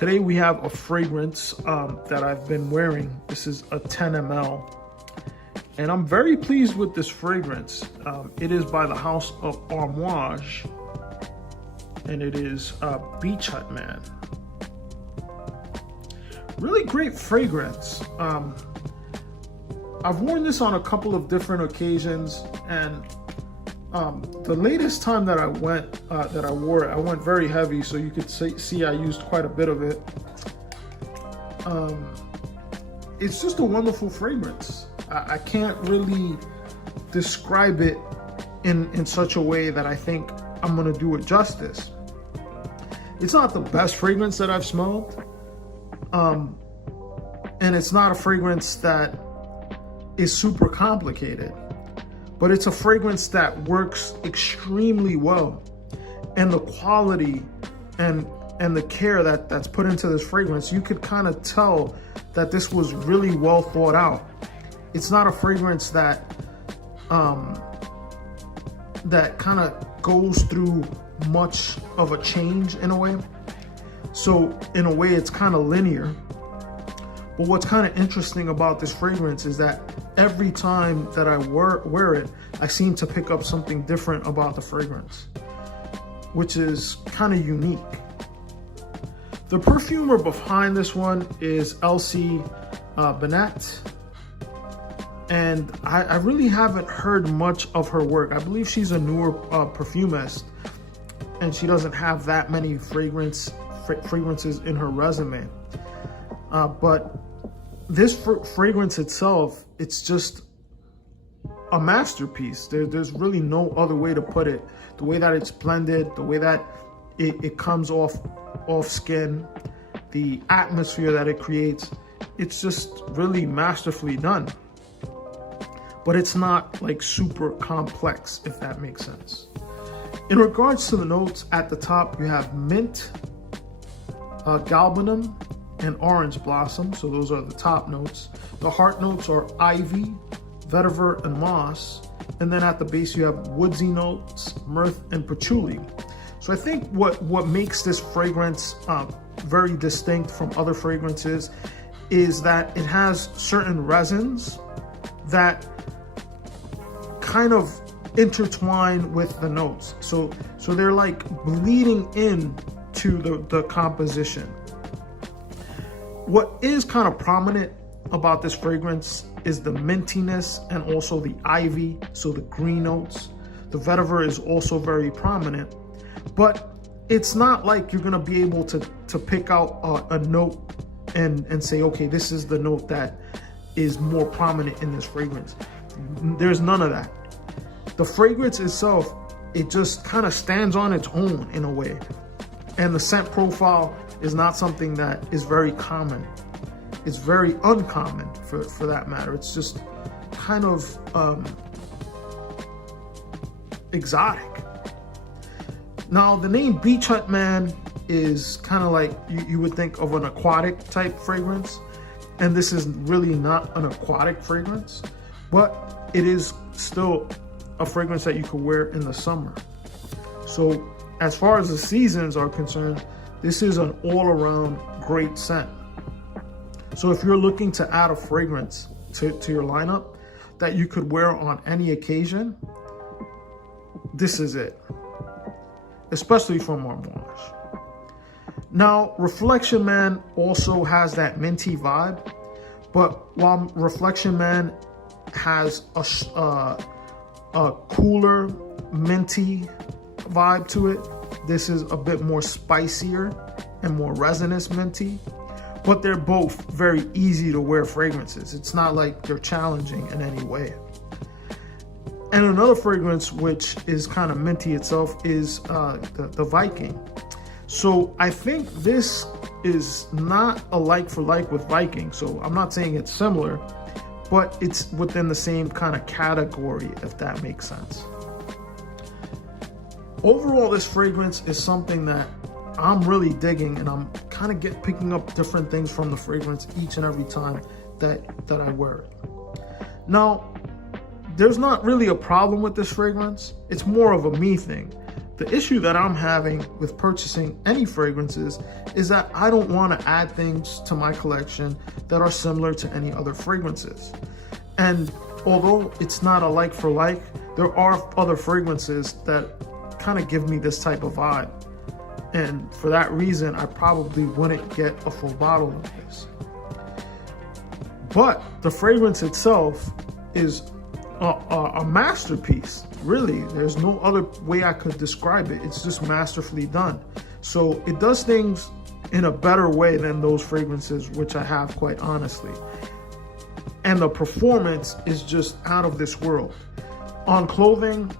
Today we have a fragrance that I've been wearing. This is a 10 ml. And I'm very pleased with this fragrance. It is by the house of Amouage. And it is Beach Hut Man. Really great fragrance. I've worn this on a couple of different occasions, and the latest time that I wore it, I went very heavy, so you could see I used quite a bit of it. It's just a wonderful fragrance. I can't really describe it in such a way that I think I'm gonna do it justice. It's not the best fragrance that I've smelled, and it's not a fragrance that is super complicated, but it's a fragrance that works extremely well. And the quality and the care that's put into this fragrance, you could kind of tell that this was really well thought out. It's not a fragrance that that kind of goes through much of a change in a way. So in a way, it's kind of linear. But what's kind of interesting about this fragrance is that every time that I wear it, I seem to pick up something different about the fragrance, which is kind of unique. The perfumer behind this one is Elsie Bennett. And I really haven't heard much of her work. I believe she's a newer perfumist, and she doesn't have that many fragrances in her resume. But this fragrance itself, it's just a masterpiece. There's really no other way to put it. The way that it's blended, the way that it comes off skin, the atmosphere that it creates, it's just really masterfully done. But it's not like super complex, if that makes sense. In regards to the notes, at the top you have mint, galbanum, and orange blossom. So those are the top notes. The heart notes are ivy, vetiver, and moss. And then at the base you have woodsy notes, myrrh, and patchouli. So I think what makes this fragrance very distinct from other fragrances is that it has certain resins that kind of intertwine with the notes. So they're like bleeding in to the composition. What is kind of prominent about this fragrance is the mintiness and also the ivy, so the green notes. The vetiver is also very prominent, but it's not like you're gonna be able to pick out a note and say, okay, this is the note that is more prominent in this fragrance. There's none of that. The fragrance itself, it just kind of stands on its own in a way. And the scent profile is not something that is very common. It's very uncommon for that matter. It's just kind of exotic. Now, the name Beach Hut Man is kind of like you would think of an aquatic type fragrance. And this is really not an aquatic fragrance, but it is still a fragrance that you could wear in the summer. So as far as the seasons are concerned, this is an all-around great scent. So if you're looking to add a fragrance to your lineup that you could wear on any occasion, this is it, especially from Amouage. Now, Reflection Man also has that minty vibe, but while Reflection Man has a cooler, minty vibe to it, this is a bit more spicier and more resinous minty, but they're both very easy to wear fragrances. It's not like they're challenging in any way. And another fragrance which is kind of minty itself is the Viking. So I think this is not a like for like with Viking. So I'm not saying it's similar, but it's within the same kind of category, if that makes sense. Overall, this fragrance is something that I'm really digging, and I'm kind of picking up different things from the fragrance each and every time that I wear it. Now, there's not really a problem with this fragrance. It's more of a me thing. The issue that I'm having with purchasing any fragrances is that I don't want to add things to my collection that are similar to any other fragrances. And although it's not a like for like, there are other fragrances that kind of give me this type of vibe. And for that reason, I probably wouldn't get a full bottle of this. But the fragrance itself is a masterpiece. Really, there's no other way I could describe it. It's just masterfully done. So it does things in a better way than those fragrances, which I have, quite honestly. And the performance is just out of this world. On clothing,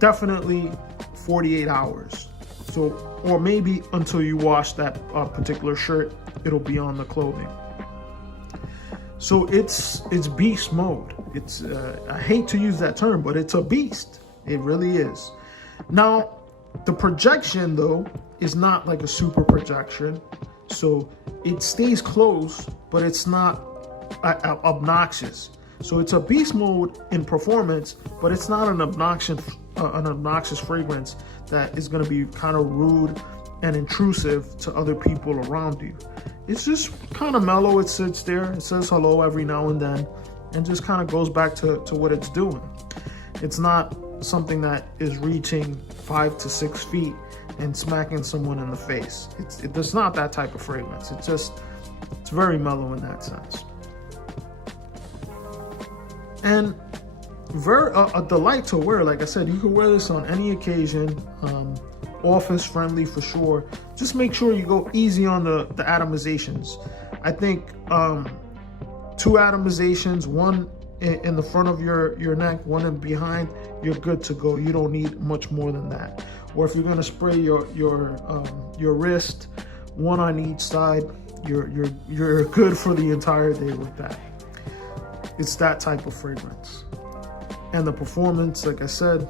definitely 48 hours. So, or maybe until you wash that particular shirt, it'll be on the clothing. So it's beast mode. It's I hate to use that term, but it's a beast. It really is. Now, the projection though is not like a super projection. So it stays close, but it's not obnoxious. So it's a beast mode in performance, but it's not an obnoxious fragrance that is going to be kind of rude and intrusive to other people around you. It's just kind of mellow. It sits there, it says hello every now and then, and just kind of goes back to what it's doing. It's not something that is reaching 5 to 6 feet and smacking someone in the face. It's not that type of fragrance. It's very mellow in that sense. And a delight to wear. Like I said, you can wear this on any occasion. Office friendly for sure. Just make sure you go easy on the atomizations. I think 2 atomizations, one in the front of your neck, one in behind, you're good to go. You don't need much more than that. Or if you're gonna spray your wrist, one on each side, you're good for the entire day with that. It's that type of fragrance. And the performance, like I said,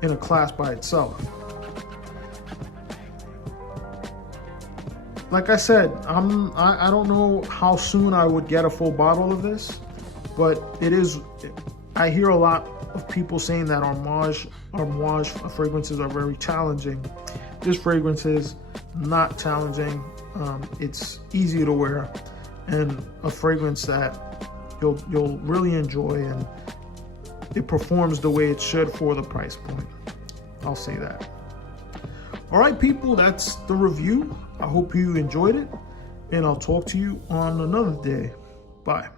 in a class by itself. Like I said, I don't know how soon I would get a full bottle of this, but I hear a lot of people saying that Amouage fragrances are very challenging. This fragrance is not challenging. It's easy to wear, and a fragrance that you'll really enjoy, and it performs the way it should for the price point. I'll say that. All right, people, that's the review. I hope you enjoyed it, and I'll talk to you on another day. Bye.